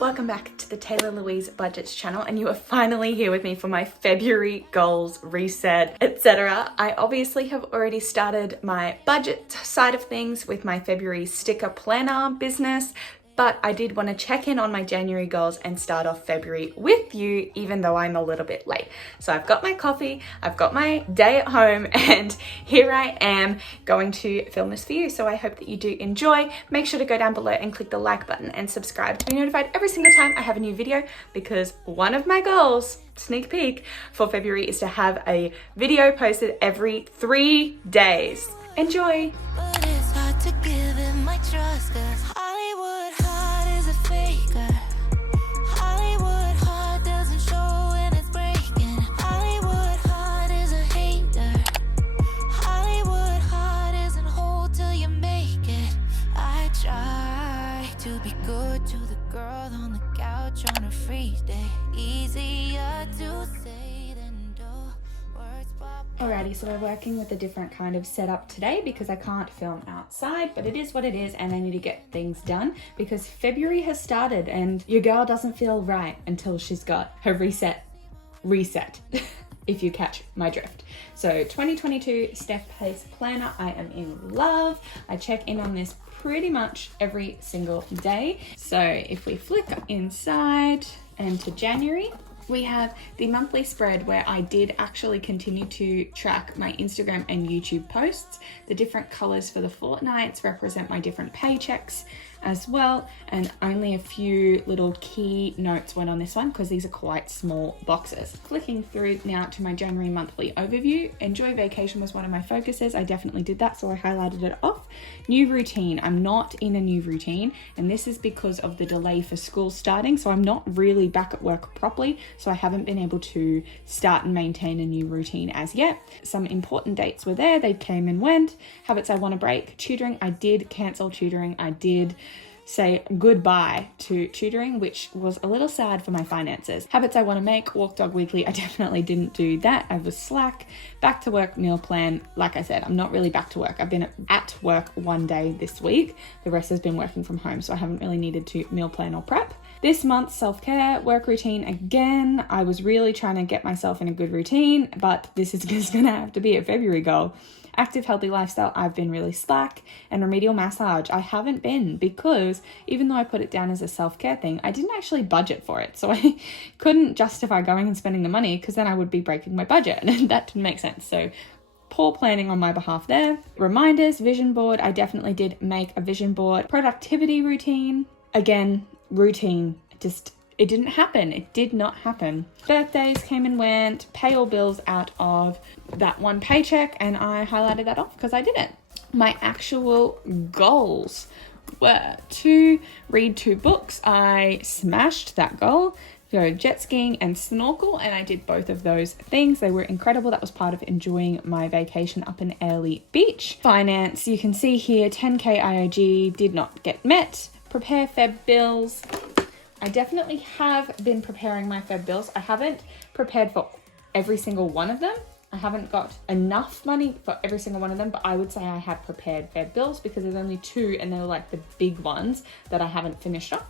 Welcome back to the Taylah Louise Budgets channel, and you are finally here with me for my February goals, reset, etc. I obviously have already started my budget side of things with my February sticker planner business, but I did want to check in on my January goals and start off February with you, even though I'm a little bit late. So I've got my coffee, I've got my day at home, and here I am going to film this for you. So I hope that you do enjoy. Make sure to go down below and click the like button and subscribe to be notified every single time I have a new video, because one of my goals, sneak peek, for February is to have a video posted every 3 days. Enjoy! But it's hard to give him my trust, 'cause Hollywood heart is a faker. Hollywood heart doesn't show when it's breaking. Hollywood heart is a hater. Hollywood heart isn't whole till you make it. I try to be good to the girl on the couch on a free day. Easier to say than do. Words pop. Alrighty, so we're working with a different kind of setup today because I can't film outside, but it is what it is and I need to get things done because February has started and your girl doesn't feel right until she's got her reset, if you catch my drift. So 2022 Steph Pace Planner, I am in love. I check in on this pretty much every single day. So if we flick inside and to January, we have the monthly spread where I did actually continue to track my Instagram and YouTube posts. The different colors for the fortnights represent my different paychecks as well, and only a few little key notes went on this one because these are quite small boxes. Flicking through now to my January monthly overview. Enjoy vacation was one of my focuses. I definitely did that, so I highlighted it off. New routine. I'm not in a new routine, and this is because of the delay for school starting, so I'm not really back at work properly, so I haven't been able to start and maintain a new routine as yet. Some important dates were there. They came and went. Habits I want to break. Tutoring. I did cancel tutoring. I did say goodbye to tutoring, which was a little sad for my finances. Habits I want to make. Walk dog weekly. I definitely didn't do that. I was slack. Back to work meal plan. Like I said, I'm not really back to work. I've been at work one day this week. The rest has been working from home, so I haven't really needed to meal plan or prep. This month, self-care, work routine again. I was really trying to get myself in a good routine, but this is just gonna have to be a February goal. Active, healthy lifestyle, I've been really slack. And remedial massage, I haven't been, because even though I put it down as a self-care thing, I didn't actually budget for it. So I couldn't justify going and spending the money because then I would be breaking my budget, and that didn't make sense. So poor planning on my behalf there. Reminders, vision board, I definitely did make a vision board. Productivity routine, again, routine, it didn't happen. It did not happen. Birthdays came and went, pay all bills out of that one paycheck, and I highlighted that off because I did it. My actual goals were to read 2 books. I smashed that goal. Go jet skiing and snorkel, and I did both of those things. They were incredible. That was part of enjoying my vacation up in Airlie Beach. Finance, you can see here, 10K IOG did not get met. Prepare Feb bills. I definitely have been preparing my Feb bills. I haven't prepared for every single one of them. I haven't got enough money for every single one of them, but I would say I have prepared Feb bills because there's only 2 and they're like the big ones that I haven't finished off.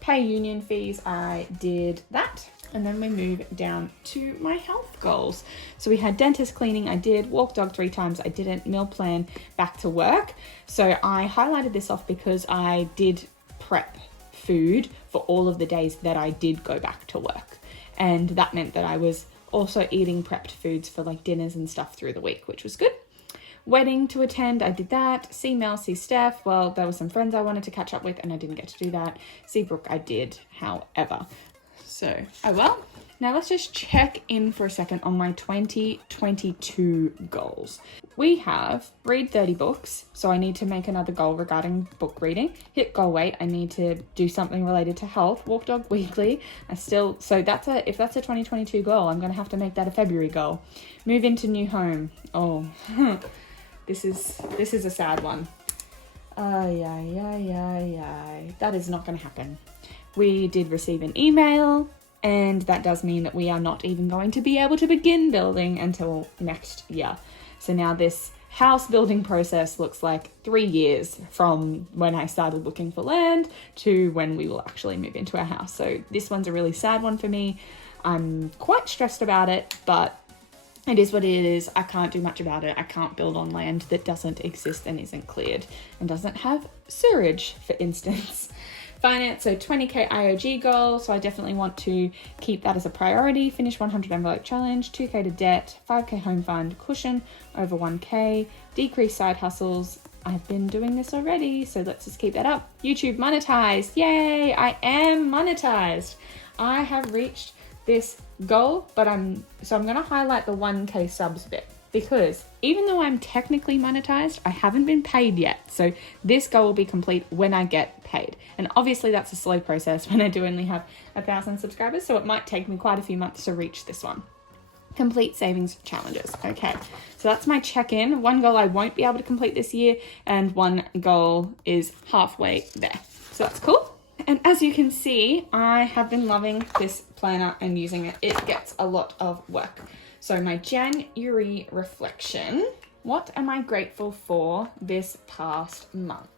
Pay union fees, I did that. And then we move down to my health goals. So we had dentist cleaning, I did. Walk dog 3 times, I didn't. Meal plan, back to work. So I highlighted this off because I did prep food for all of the days that I did go back to work. And that meant that I was also eating prepped foods for like dinners and stuff through the week, which was good. Wedding to attend, I did that. See Mel, see Steph. Well, there were some friends I wanted to catch up with and I didn't get to do that. See Brooke, I did, however. So, oh well. Now let's just check in for a second on my 2022 goals. We have read 30 books, so I need to make another goal regarding book reading. Hit goal weight, I need to do something related to health. Walk dog weekly, if that's a 2022 goal, I'm gonna have to make that a February goal. Move into new home. Oh, this is a sad one. That is not gonna happen. We did receive an email, and that does mean that we are not even going to be able to begin building until next year. So now this house building process looks like 3 years from when I started looking for land to when we will actually move into our house. So this one's a really sad one for me. I'm quite stressed about it, but it is what it is. I can't do much about it. I can't build on land that doesn't exist and isn't cleared and doesn't have sewerage, for instance. Finance, so 20k IOG goal. So I definitely want to keep that as a priority. Finish 100 envelope challenge, 2k to debt, 5k home fund, cushion over 1k, decrease side hustles. I've been doing this already, so let's just keep that up. YouTube monetized. Yay, I am monetized. I have reached this goal, but I'm going to highlight the 1k subs bit, because even though I'm technically monetized, I haven't been paid yet. So this goal will be complete when I get paid. And obviously that's a slow process when I do only have 1,000 subscribers. So it might take me quite a few months to reach this one. Complete savings challenges. Okay, so that's my check-in. One goal I won't be able to complete this year, and one goal is halfway there. So that's cool. And as you can see, I have been loving this planner and using it. It gets a lot of work. So my January reflection, what am I grateful for this past month?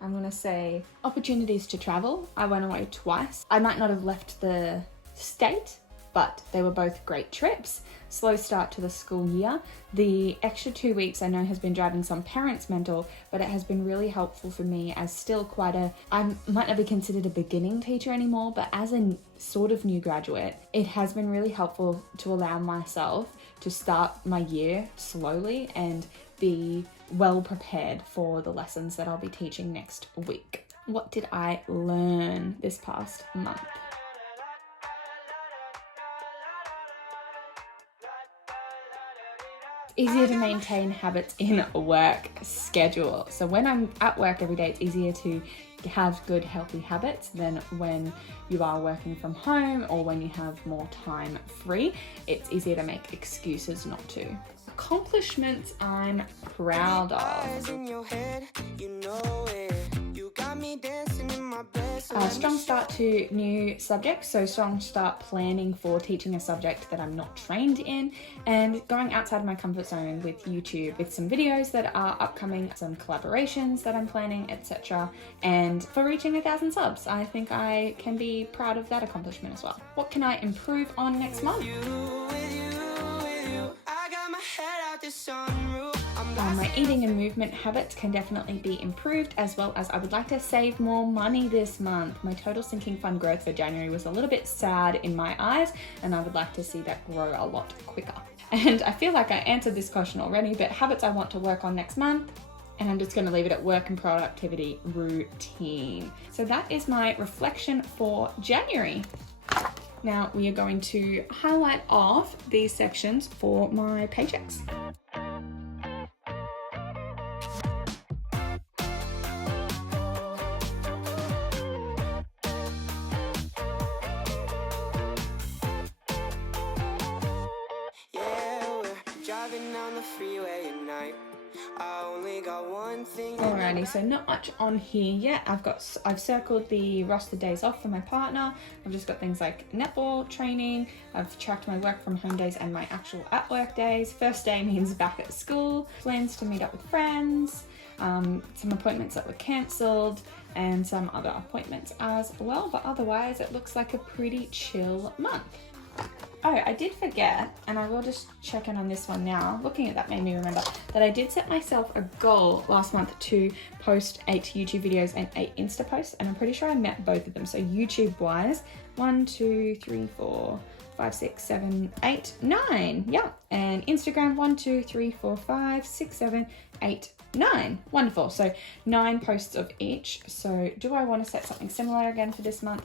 I'm going to say opportunities to travel. I went away twice. I might not have left the state, but they were both great trips. Slow start to the school year. The extra 2 weeks I know has been driving some parents mental, but it has been really helpful for me as still I might not be considered a beginning teacher anymore, but as a sort of new graduate, it has been really helpful to allow myself to start my year slowly and be well prepared for the lessons that I'll be teaching next week. What did I learn this past month? Easier to maintain habits in a work schedule. So when I'm at work every day, it's easier to have good healthy habits than when you are working from home or when you have more time free. It's easier to make excuses not to. Accomplishments I'm proud of. Strong start to new subjects, so strong start planning for teaching a subject that I'm not trained in, and going outside of my comfort zone with YouTube, with some videos that are upcoming, some collaborations that I'm planning, etc. And for reaching 1,000 subs, I think I can be proud of that accomplishment as well. What can I improve on next month? My eating and movement habits can definitely be improved, as well as I would like to save more money this month. My total sinking fund growth for January was a little bit sad in my eyes, and I would like to see that grow a lot quicker. And I feel like I answered this question already, but habits I want to work on next month, and I'm just going to leave it at work and productivity routine. So that is my reflection for January. Now we are going to highlight off these sections for my paychecks. Alrighty, so not much on here yet. I've circled the roster days off for my partner. I've just got things like netball training. I've tracked my work from home days and my actual at work days. First day means back at school. Plans to meet up with friends. Some appointments that were cancelled and some other appointments as well. But otherwise, it looks like a pretty chill month. Oh, I did forget, and I will just check in on this one now. Looking at that made me remember that I did set myself a goal last month to post 8 YouTube videos and 8 Insta posts, and I'm pretty sure I met both of them. So YouTube wise, 1, 2, 3, 4, 5, 6, 7, 8, 9. Yeah. And Instagram, 1, 2, 3, 4, 5, 6, 7, 8, 9. Wonderful. So 9 posts of each. So do I want to set something similar again for this month?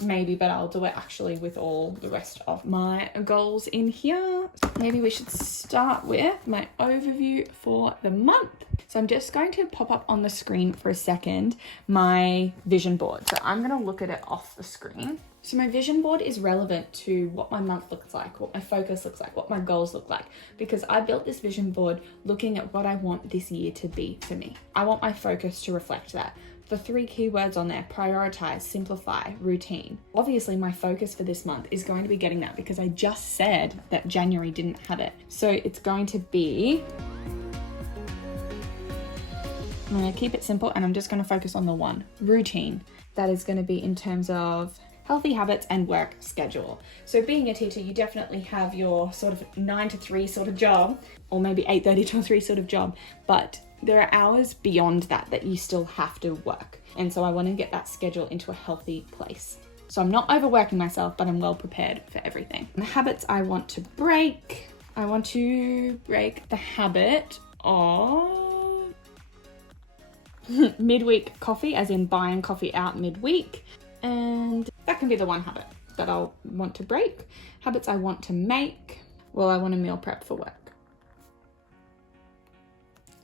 Maybe, but I'll do it actually with all the rest of my goals in here. Maybe we should start with my overview for the month. So I'm just going to pop up on the screen for a second my vision board. So I'm going to look at it off the screen. So my vision board is relevant to what my month looks like, what my focus looks like, what my goals look like, because I built this vision board looking at what I want this year to be for me. I want my focus to reflect that. The 3 keywords on there: prioritize, simplify, routine. Obviously my focus for this month is going to be getting that, because I just said that January didn't have it. So it's going to be I'm going to keep it simple and I'm just going to focus on the one, routine. That is going to be in terms of healthy habits and work schedule. So being a teacher, you definitely have your sort of 9 to 3 sort of job, or maybe 8:30 to 3 sort of job, but there are hours beyond that you still have to work. And so I want to get that schedule into a healthy place. So I'm not overworking myself, but I'm well prepared for everything. And the habits I want to break the habit of midweek coffee, as in buying coffee out midweek. And that can be the one habit that I'll want to break. Habits I want to make. Well, I want to meal prep for work.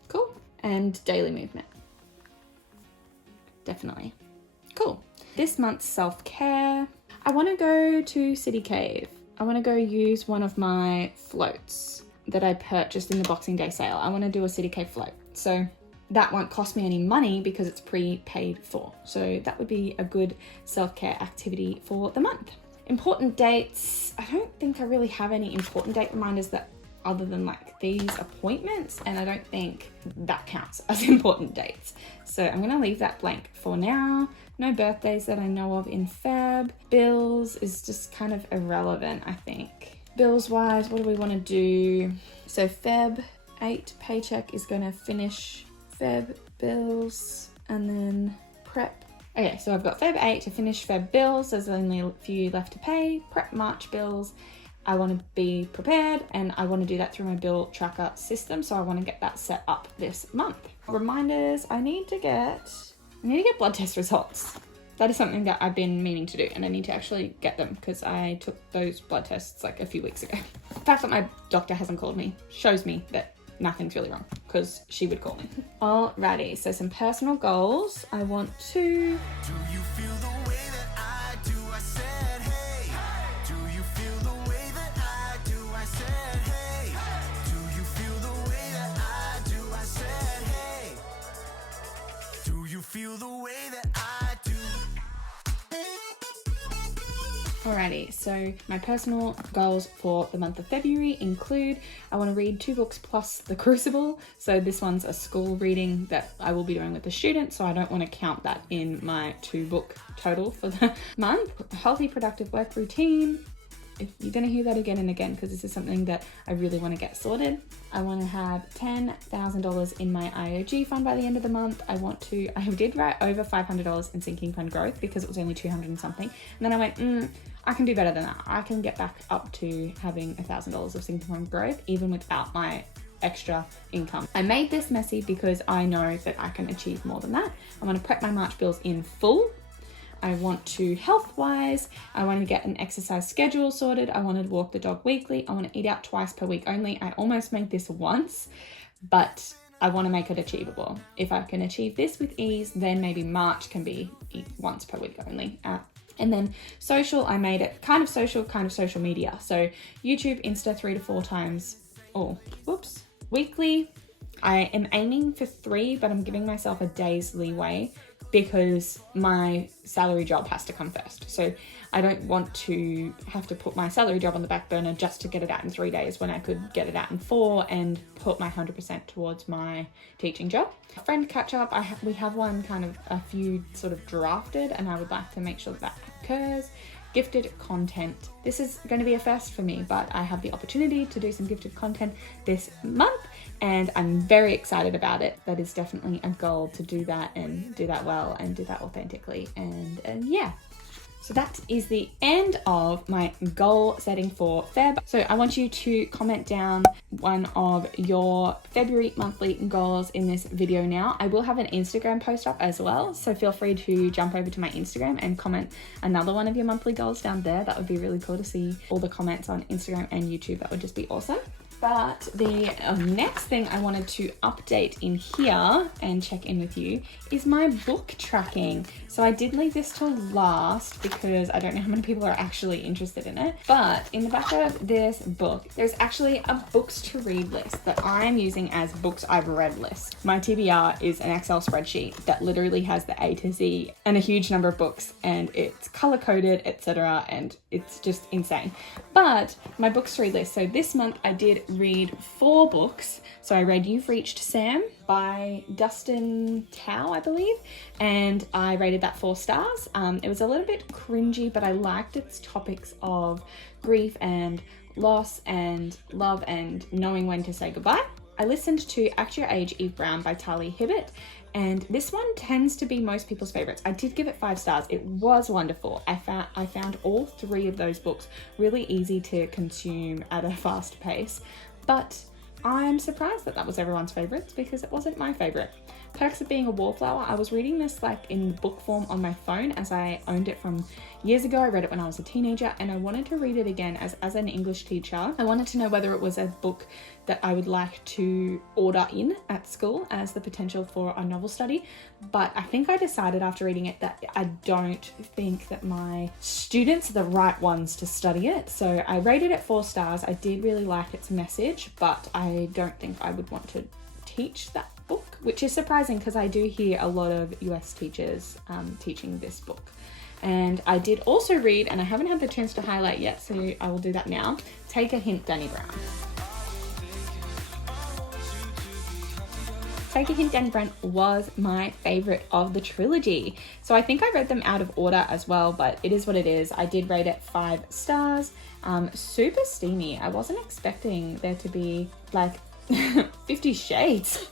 Cool. And daily movement. Definitely. Cool. This month's self-care. I want to go to City Cave. I want to go use one of my floats that I purchased in the Boxing Day sale. I want to do a City Cave float. So that won't cost me any money because it's pre-paid for. So that would be a good self-care activity for the month. Important dates. I don't think I really have any important date reminders that other than like these appointments, and I don't think that counts as important dates. So I'm gonna leave that blank for now. No birthdays that I know of in Feb. Bills is just kind of irrelevant, I think. Bills wise, what do we want to do? So Feb 8 paycheck is gonna finish Feb bills and then prep. Okay, so I've got Feb 8 to finish Feb bills. There's only a few left to pay. Prep March bills. I want to be prepared and I want to do that through my bill tracker system. So I want to get that set up this month. Reminders, I need to get blood test results. That is something that I've been meaning to do and I need to actually get them because I took those blood tests like a few weeks ago. The fact that my doctor hasn't called me shows me that nothing's really wrong because she would call me. Alrighty, so some personal goals. I want to... Do you feel the way that I do? I said, hey. Do you feel the way that I do? I said, hey. Do you feel the way that I do? I said, hey. Do you feel the way that I do? Alrighty, so my personal goals for the month of February include I want to read 2 books plus The Crucible. So this one's a school reading that I will be doing with the students, so I don't want to count that in my 2-book total for the month. A healthy, productive work routine. You're going to hear that again and again because this is something that I really want to get sorted. I want to have $10,000 in my IOG fund by the end of the month. I did write over $500 in sinking fund growth because it was only 200 and something. And then I went, I can do better than that. I can get back up to having $1,000 of sinking fund growth even without my extra income. I made this messy because I know that I can achieve more than that. I want to prep my March bills in full. I want to, health-wise, I want to get an exercise schedule sorted. I want to walk the dog weekly. I want to eat out twice per week only. I almost made this once, but I want to make it achievable. If I can achieve this with ease, then maybe March can be once per week only. And then social, I made it kind of social media. So YouTube, Insta 3 to 4 times, weekly. I am aiming for 3, but I'm giving myself a day's leeway because my salary job has to come first. So I don't want to have to put my salary job on the back burner just to get it out in 3 days when I could get it out in 4 and put my 100% towards my teaching job. A friend catch up, we have one kind of a few sort of drafted and I would like to make sure that occurs. Gifted content. This is going to be a first for me, but I have the opportunity to do some gifted content this month and I'm very excited about it. That is definitely a goal to do that and do that well and do that authentically. And yeah. So that is the end of my goal setting for Feb. So I want you to comment down one of your February monthly goals in this video now. I will have an Instagram post up as well. So feel free to jump over to my Instagram and comment another one of your monthly goals down there. That would be really cool to see all the comments on Instagram and YouTube. That would just be awesome. But the next thing I wanted to update in here and check in with you is my book tracking. So I did leave this till last because I don't know how many people are actually interested in it. But in the back of this book, there's actually a books to read list that I'm using as books I've read list. My TBR is an Excel spreadsheet that literally has the A to Z and a huge number of books and it's color coded, etc. And it's just insane. But my books to read list. So this month I did read 4 books. So I read You've Reached Sam by Dustin Tao, I believe, and I rated that 4 stars. It was a little bit cringy, but I liked its topics of grief and loss and love and knowing when to say goodbye. I listened to Act Your Age, Eve Brown by Tali Hibbert, and this one tends to be most people's favorites. I did give it 5 stars. It was wonderful. I found all 3 of those books really easy to consume at a fast pace, but I'm surprised that that was everyone's favorites because it wasn't my favorite. Perks of Being a Wallflower. I was reading this like in book form on my phone as I owned it from years ago. I read it when I was a teenager and I wanted to read it again as an English teacher. I wanted to know whether it was a book that I would like to order in at school as the potential for a novel study. But I think I decided after reading it that I don't think that my students are the right ones to study it. So I rated it 4 stars. I did really like its message, but I don't think I would want to teach that book, which is surprising because I do hear a lot of US teachers teaching this book. And I did also read, and I haven't had the chance to highlight yet, so I will do that now, Take a Hint, Danny Brown. Take a Hint, Danny Brown was my favorite of the trilogy. So I think I read them out of order as well, but it is what it is. I did rate it 5 stars. Super steamy. I wasn't expecting there to be like 50 Shades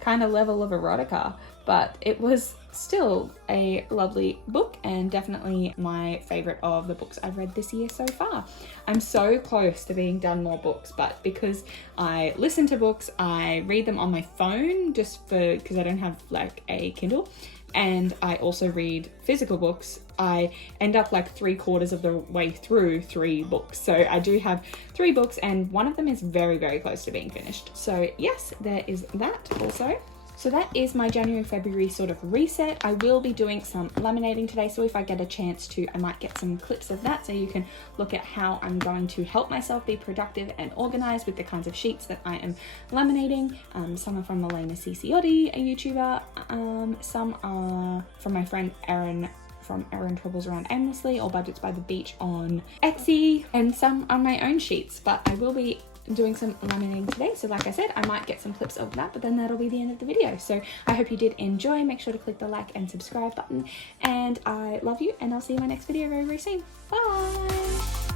kind of level of erotica, but it was still a lovely book and definitely my favorite of the books I've read this year so far. I'm so close to being done more books, but because I listen to books, I read them on my phone because I don't have like a Kindle, and I also read physical books. I end up like 3/4 of the way through 3 books. So I do have 3 books and one of them is very, very close to being finished. So yes, there is that also. So that is my January, February sort of reset. I will be doing some laminating today, so if I get a chance to, I might get some clips of that so you can look at how I'm going to help myself be productive and organized with the kinds of sheets that I am laminating. Some are from Elena Ciciotti, a YouTuber. Some are from my friend Erin from Erin Troubles Around Aimlessly or Budgets by the Beach on Etsy, and some are my own sheets, but I will be doing some laminating today. So like I said, I might get some clips of that, but then that'll be the end of the video. So I hope you did enjoy. Make sure to click the like and subscribe button, and I love you, and I'll see you in my next video very, very soon. Bye.